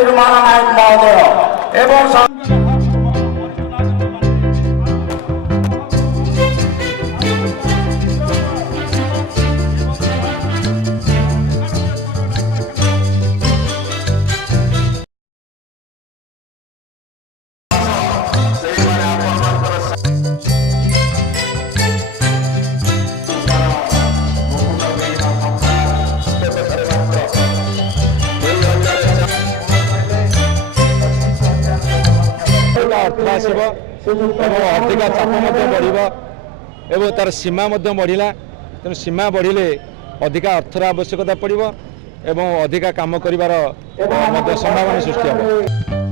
निर्माण नायक महोदय एवं अधिक चाप बढ़ तार सीमा बढ़ला तेणु सीमा बढ़िले अधिक अर्थर आवश्यकता पड़ो एवं अधिक काम कर संभावना सृष्टि हम।